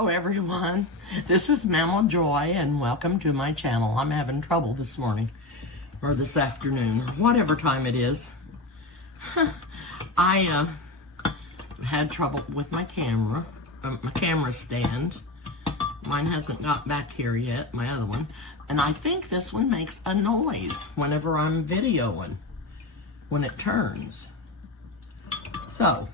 Hello everyone, this is Mammal Joy and welcome to my channel. I'm having trouble this morning, or this afternoon, or whatever time it is. I had trouble with my camera stand. Mine hasn't got back here yet, my other one. And I think this one makes a noise whenever I'm videoing, when it turns. So,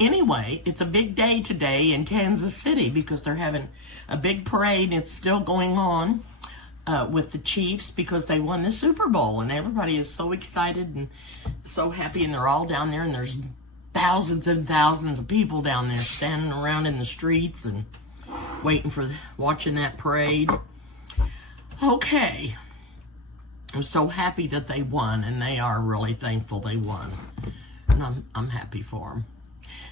anyway, it's a big day today in Kansas City because they're having a big parade. It's still going on with the Chiefs because they won the Super Bowl, and everybody is so excited and so happy, and they're all down there, and there's thousands and thousands of people down there standing around in the streets and waiting for watching that parade. Okay, I'm so happy that they won, and they are really thankful they won, and I'm happy for them.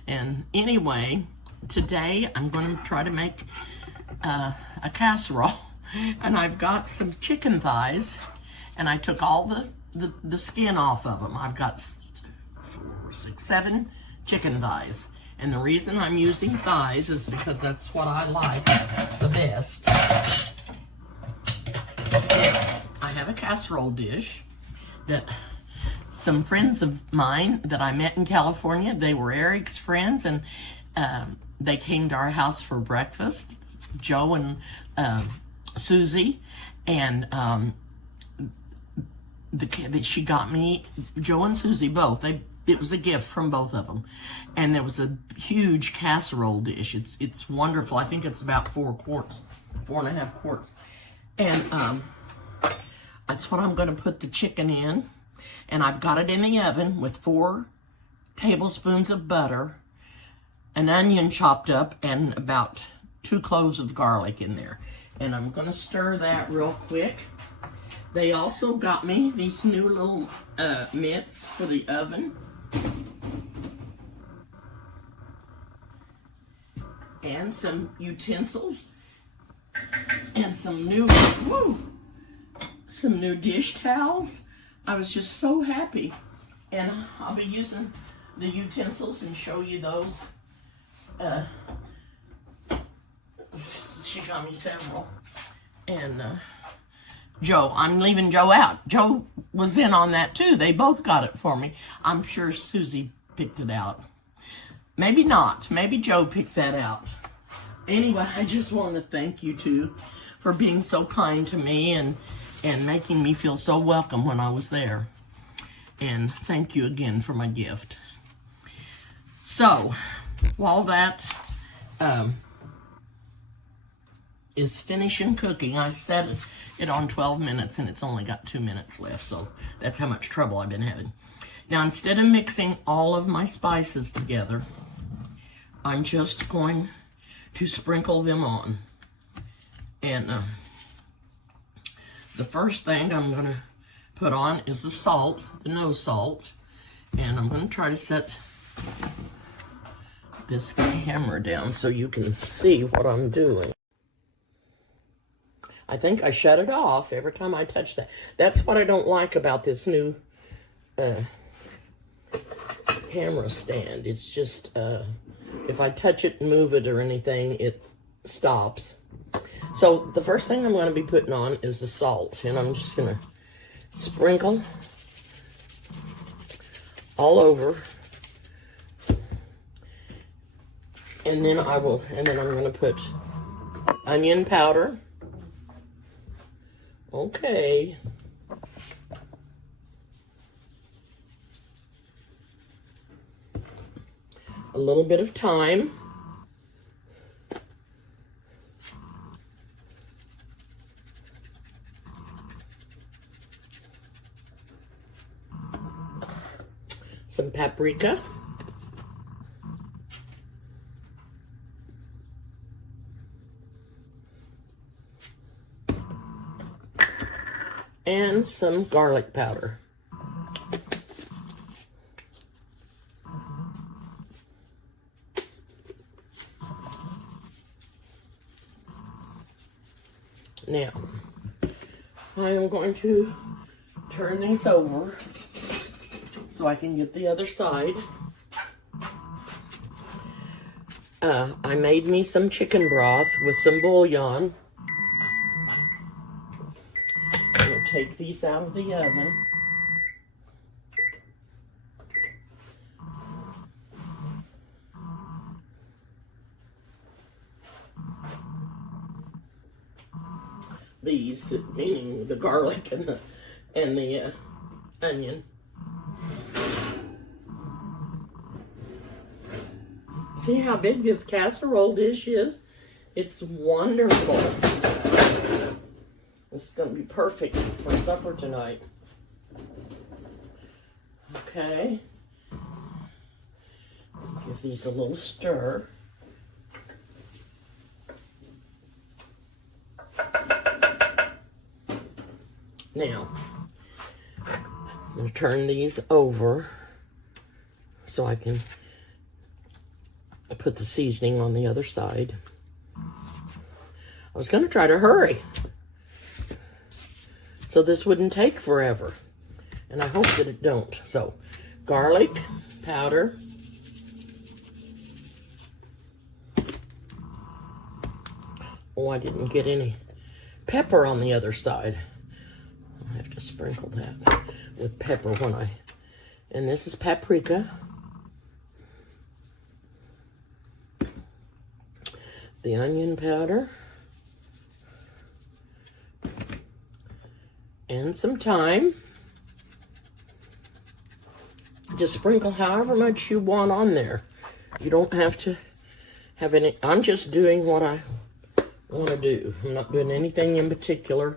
And anyway, today I'm going to try to make a casserole, and I've got some chicken thighs, and I took all the skin off of them. I've got 4, 6, 7 chicken thighs, and the reason I'm using thighs is because that's what I like the best. And I have a casserole dish that some friends of mine that I met in California, they were Eric's friends, and they came to our house for breakfast, Joe and Susie, and she got me, Joe and Susie both, it was a gift from both of them, and there was a huge casserole dish. It's wonderful. I think it's about 4.5 quarts, and that's what I'm going to put the chicken in. And I've got it in the oven with 4 tablespoons of butter, an onion chopped up, and about 2 cloves of garlic in there. And I'm going to stir that real quick. They also got me these new little mitts for the oven. And some utensils. And some new dish towels. I was just so happy, and I'll be using the utensils and show you those. She got me several, and Joe, I'm leaving Joe out. Joe was in on that too. They both got it for me. I'm sure Susie picked it out. Maybe not. Maybe Joe picked that out. Anyway, I just want to thank you two for being so kind to me and making me feel so welcome when I was there. And thank you again for my gift. So, while that is finishing cooking, I set it on 12 minutes and it's only got 2 minutes left, so that's how much trouble I've been having. Now, instead of mixing all of my spices together, I'm just going to sprinkle them on. And the first thing I'm going to put on is the salt, the no salt, and I'm going to try to set this camera down so you can see what I'm doing. I think I shut it off every time I touch that. That's what I don't like about this new camera stand. It's just, if I touch it and move it or anything, it stops. So the first thing I'm going to be putting on is the salt, and I'm just going to sprinkle all over, and then I'm going to put onion powder. Okay. A little bit of thyme. Some paprika. And some garlic powder. Now, I am going to turn these over so I can get the other side. I made me some chicken broth with some bouillon. I'm going to take these out of the oven. These, meaning the garlic and the onion. See how big this casserole dish is? It's wonderful. This is going to be perfect for supper tonight. Okay. Give these a little stir. Now, I'm going to turn these over so I can put the seasoning on the other side. I was going to try to hurry so this wouldn't take forever, and I hope that it don't. So, garlic powder, oh, I didn't get any pepper on the other side. I have to sprinkle that with pepper and this is paprika. The onion powder. And some thyme. Just sprinkle however much you want on there. You don't have to have any. I'm just doing what I want to do. I'm not doing anything in particular.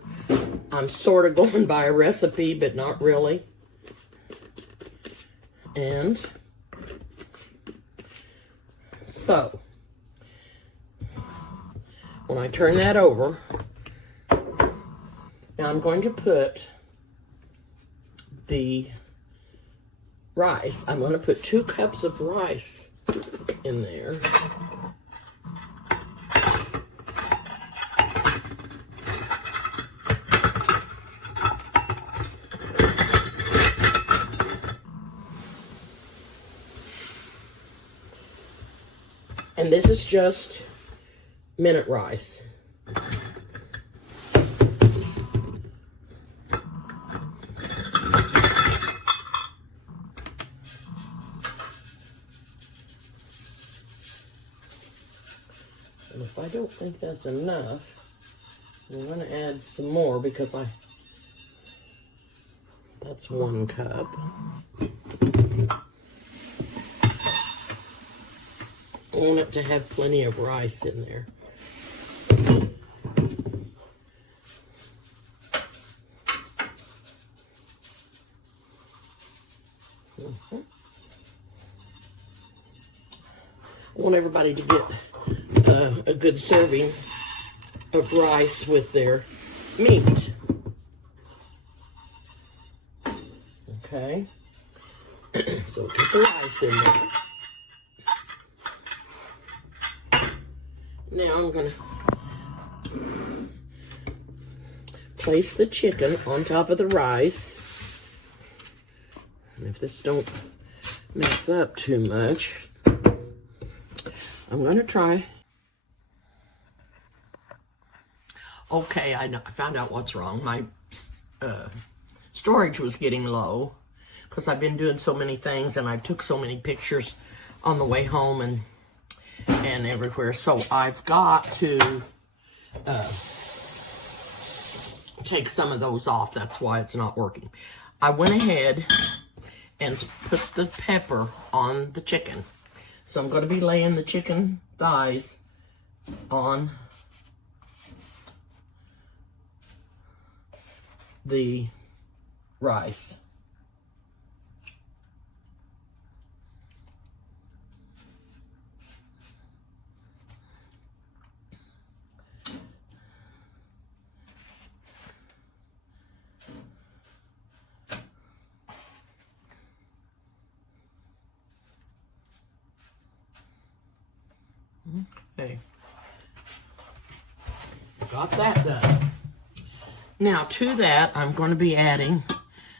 I'm sort of going by a recipe, but not really. And so, when I turn that over, now I'm going to put the rice. I'm going to put 2 cups of rice in there. And this is just minute rice. And if I don't think that's enough, I'm going to add some more because that's 1 cup. I want it to have plenty of rice in there. I want everybody to get a good serving of rice with their meat. Okay, so get the rice in there. Now I'm going to place the chicken on top of the rice. And if this don't mess up too much, I'm going to try. Okay, I found out what's wrong. My storage was getting low because I've been doing so many things and I took so many pictures on the way home and everywhere. So I've got to take some of those off. That's why it's not working. I went ahead and put the pepper on the chicken. So I'm going to be laying the chicken thighs on the rice. Okay, got that done. Now to that, I'm going to be adding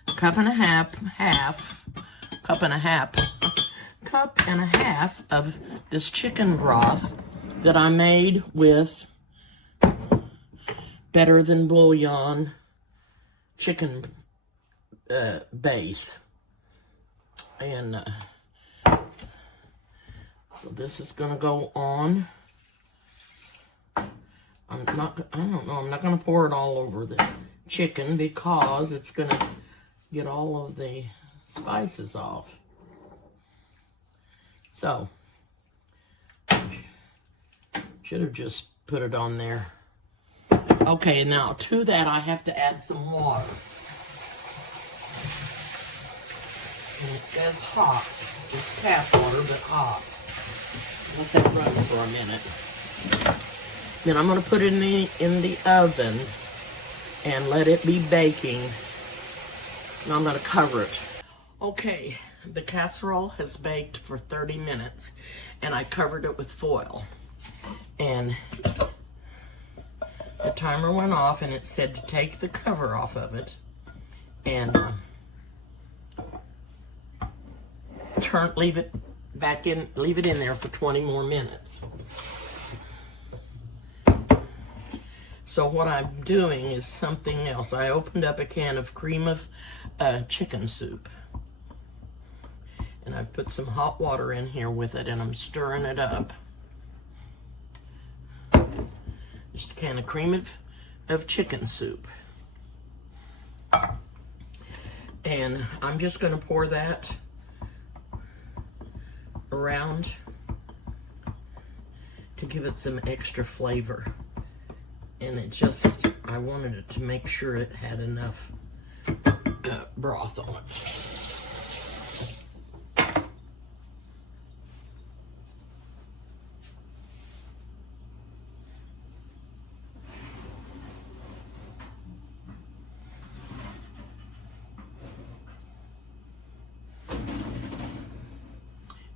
a cup and a half cup and a half of this chicken broth that I made with Better Than Bouillon chicken base. And so this is gonna go on. I'm not gonna pour it all over the chicken because it's gonna get all of the spices off. So, should have just put it on there. Okay, now to that I have to add some water. And it says hot. It's tap water, but hot. So let that run for a minute. Then I'm going to put it in the oven and let it be baking. Now I'm going to cover it. Okay, the casserole has baked for 30 minutes and I covered it with foil. And the timer went off and it said to take the cover off of it and leave it in there for 20 more minutes. So what I'm doing is something else. I opened up a can of cream of chicken soup. And I've put some hot water in here with it and I'm stirring it up. Just a can of cream of chicken soup. And I'm just going to pour that around to give it some extra flavor. And it just, I wanted it to make sure it had enough broth on it.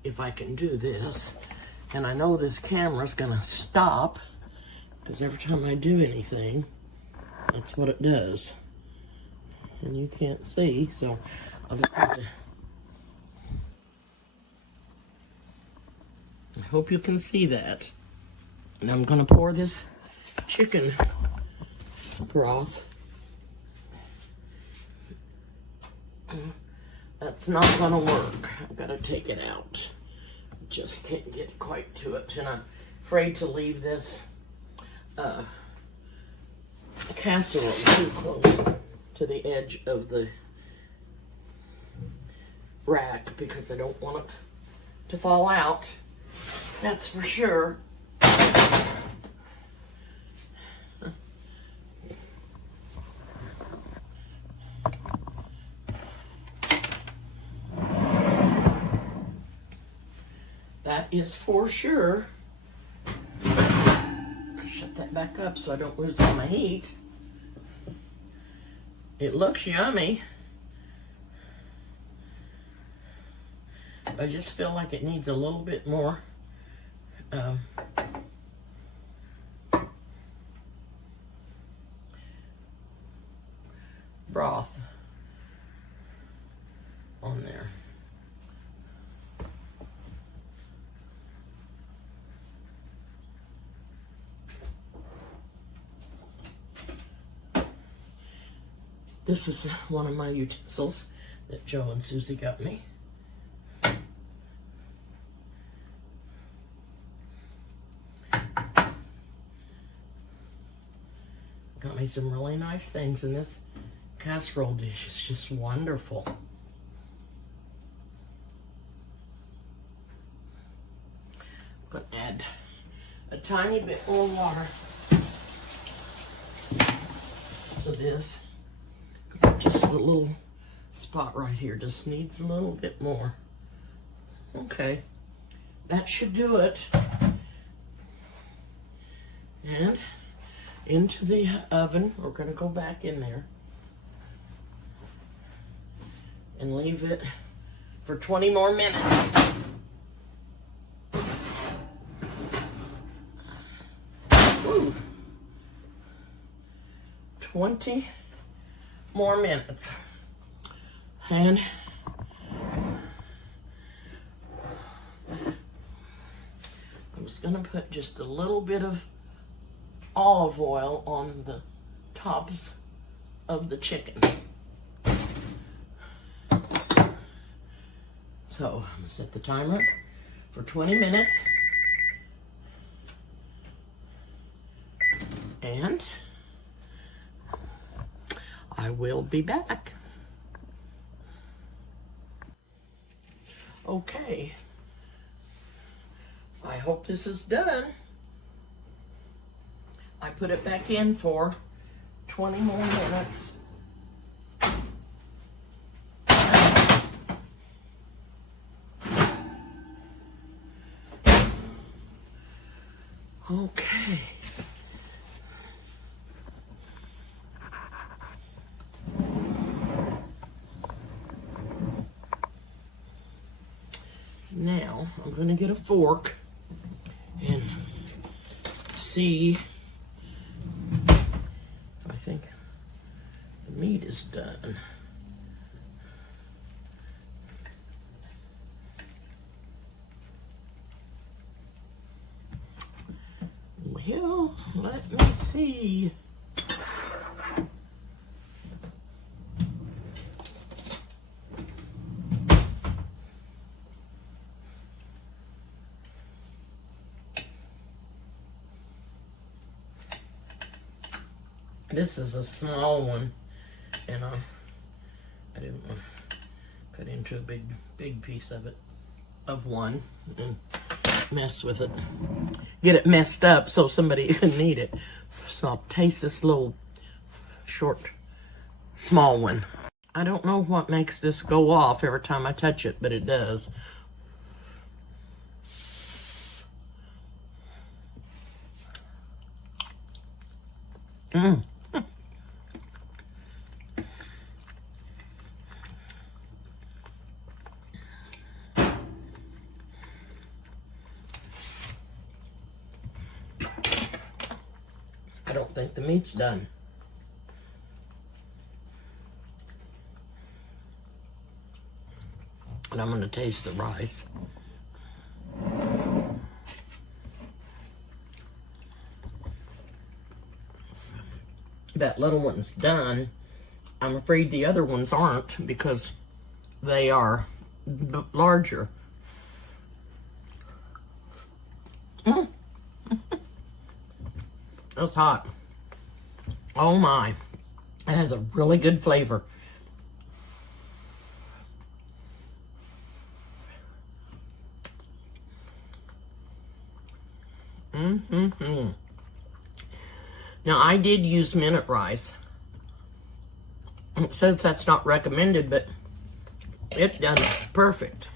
If I can do this, and I know this camera's gonna stop because every time I do anything, that's what it does. And you can't see, so I'll just have to. I hope you can see that. And I'm gonna pour this chicken broth. That's not gonna work. I've gotta take it out. Just can't get quite to it. And I'm afraid to leave this casserole too close to the edge of the rack because I don't want it to fall out. That's for sure. That is for sure. Shut that back up so I don't lose all my heat. It looks yummy. I just feel like it needs a little bit more broth on there. This is one of my utensils that Joe and Susie got me. Got me some really nice things, and this casserole dish is just wonderful. I'm going to add a tiny bit more water to this. Just a little spot right here just needs a little bit more. Okay, that should do it. And into the oven, we're going to go back in there and leave it for 20 more minutes. Woo. 20 more minutes. And going to put just a little bit of olive oil on the tops of the chicken. So I'm going to set the timer for 20 minutes. And I will be back. Okay. I hope this is done. I put it back in for 20 more minutes. Okay. Now, I'm going to get a fork and see if I think the meat is done. Well, let me see. This is a small one, and I didn't want to cut into a big piece of it, of one, and mess with it. Get it messed up so somebody can eat it. So I'll taste this little short, small one. I don't know what makes this go off every time I touch it, but it does. I don't think the meat's done. And I'm going to taste the rice. That little one's done. I'm afraid the other ones aren't because they are larger. That's hot. Oh my. It has a really good flavor. Now, I did use minute rice. It says that's not recommended, but it done perfect.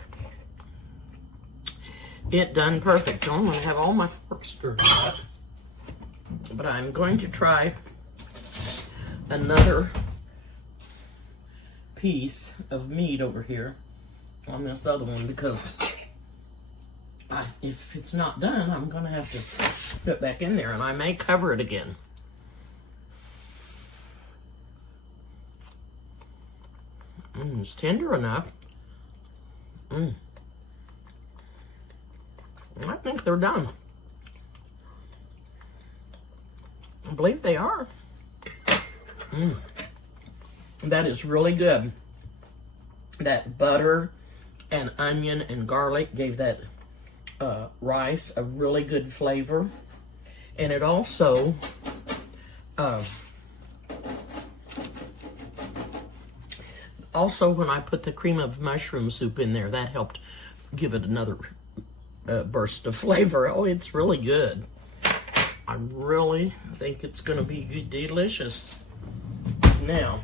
It done perfect. I'm going to have all my forks stirred up. But I'm going to try another piece of meat over here on this other one because if it's not done, I'm going to have to put it back in there, and I may cover it again. It's tender enough. I think they're done. I believe they are. That is really good. That butter and onion and garlic gave that rice a really good flavor. And it also when I put the cream of mushroom soup in there, that helped give it another burst of flavor. Oh, it's really good. I really think it's going to be delicious. Now,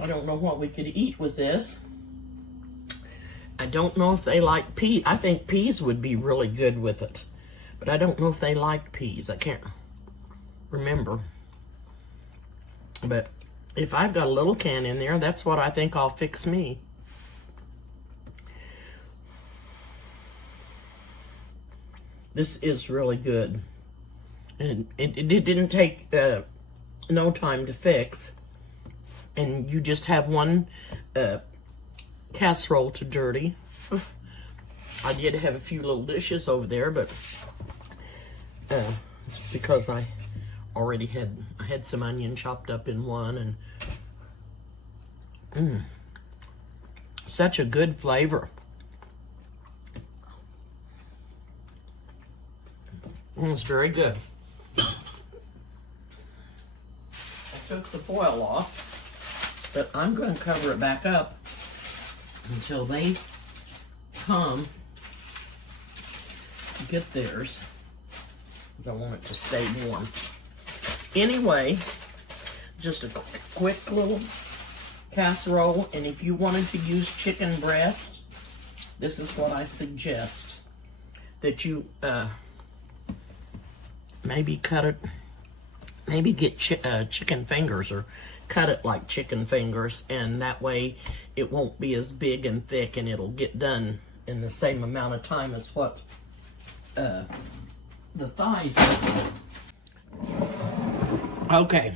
I don't know what we could eat with this. I don't know if they like peas. I think peas would be really good with it. But I don't know if they like peas. I can't remember. But if I've got a little can in there, that's what I think I'll fix me. This is really good. And it didn't take no time to fix. And you just have one casserole to dirty. I did have a few little dishes over there, but it's because I already had some onion chopped up in one, and such a good flavor. It's very good. I took the foil off, but I'm going to cover it back up until they come to get theirs, because I want it to stay warm. Anyway, just a quick little casserole, and if you wanted to use chicken breast, this is what I suggest. That you maybe cut it, maybe get chicken fingers, or cut it like chicken fingers, and that way it won't be as big and thick, and it'll get done in the same amount of time as what the thighs are. Okay,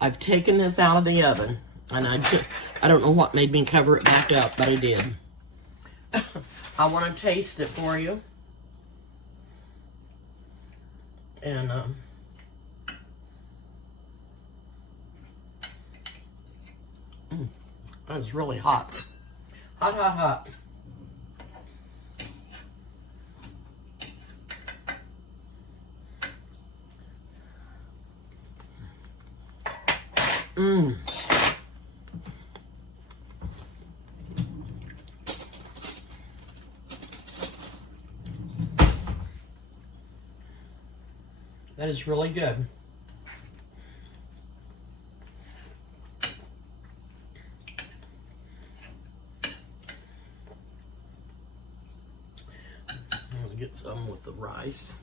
I've taken this out of the oven, and I don't know what made me cover it back up, but I did. I want to taste it for you. And it's really hot. Hot, hot, hot. That is really good. I'm gonna get some with the rice.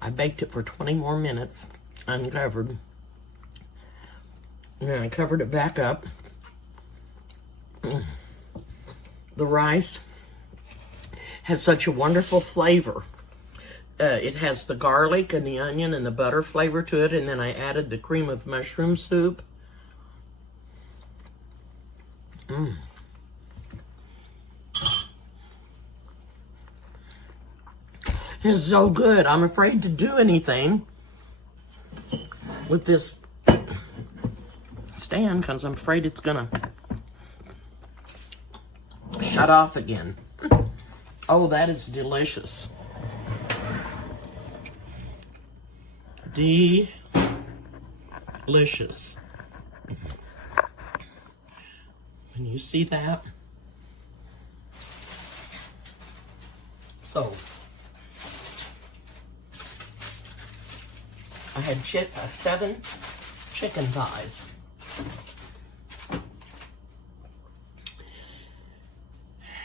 I baked it for 20 more minutes, uncovered. And I covered it back up. The rice has such a wonderful flavor. It has the garlic and the onion and the butter flavor to it, and then I added the cream of mushroom soup. It's so good. I'm afraid to do anything with this stand because I'm afraid it's gonna shut off again. Oh, that is delicious. Delicious. Can you see that? So, I had 7 chicken thighs.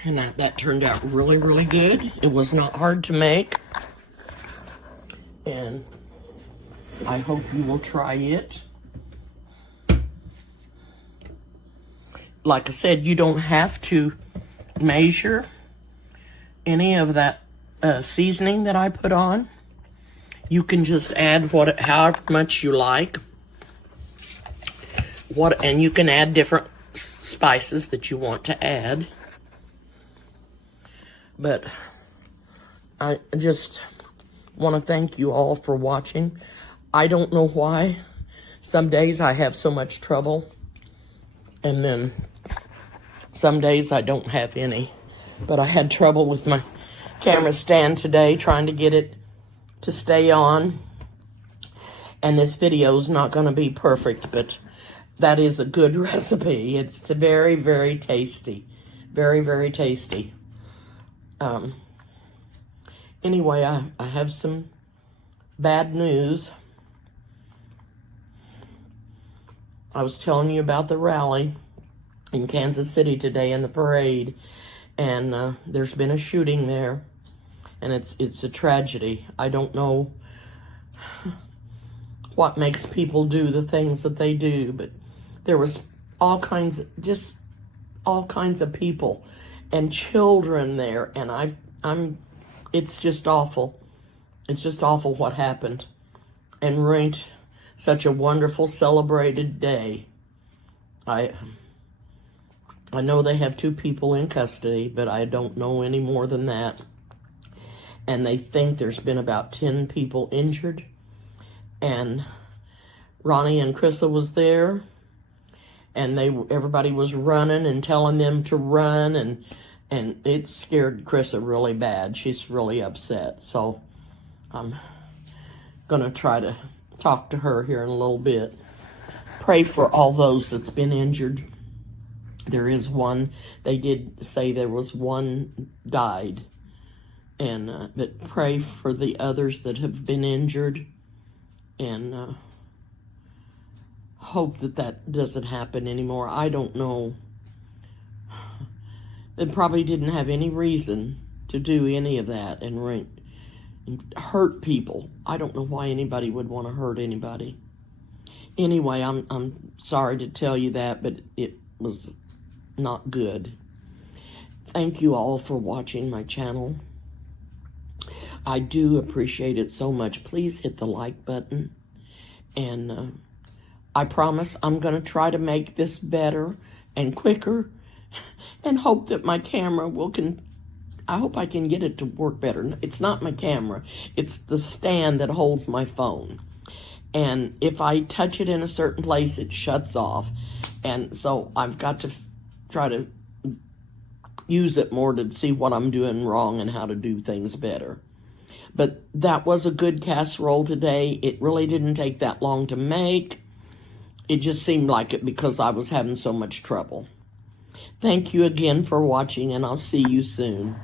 And that turned out really, really good. It was not hard to make. And I hope you will try it. Like I said, you don't have to measure any of that seasoning that I put on. You can just add however much you like. And you can add different spices that you want to add. But I just want to thank you all for watching. I don't know why. Some days I have so much trouble, and then some days I don't have any. But I had trouble with my camera stand today, trying to get it to stay on. And this video is not going to be perfect, but that is a good recipe. It's very, very tasty. Very, very tasty. Anyway, I have some bad news. I was telling you about the rally in Kansas City today in the parade, and there's been a shooting there, and it's a tragedy. I don't know what makes people do the things that they do, but there was all kinds of people and children there, and it's just awful. It's just awful what happened, and ruined such a wonderful celebrated day. I know they have 2 people in custody, but I don't know any more than that. And they think there's been about 10 people injured. And Ronnie and Krista was there, and everybody was running and telling them to run, and it scared Krista really bad. She's really upset. So I'm gonna try to talk to her here in a little bit. Pray for all those that's been injured. There is one. They did say there was one died, and but pray for the others that have been injured, and hope that doesn't happen anymore. I don't know. They probably didn't have any reason to do any of that and hurt people. I don't know why anybody would want to hurt anybody. Anyway, I'm sorry to tell you that, but it was not good. Thank you all for watching my channel. I do appreciate it so much. Please hit the like button, and I promise I'm going to try to make this better and quicker, and hope that my camera I hope I can get it to work better. It's not my camera, it's the stand that holds my phone. And if I touch it in a certain place, it shuts off. And so I've got to try to use it more to see what I'm doing wrong and how to do things better. But that was a good casserole today. It really didn't take that long to make. It just seemed like it because I was having so much trouble. Thank you again for watching, and I'll see you soon.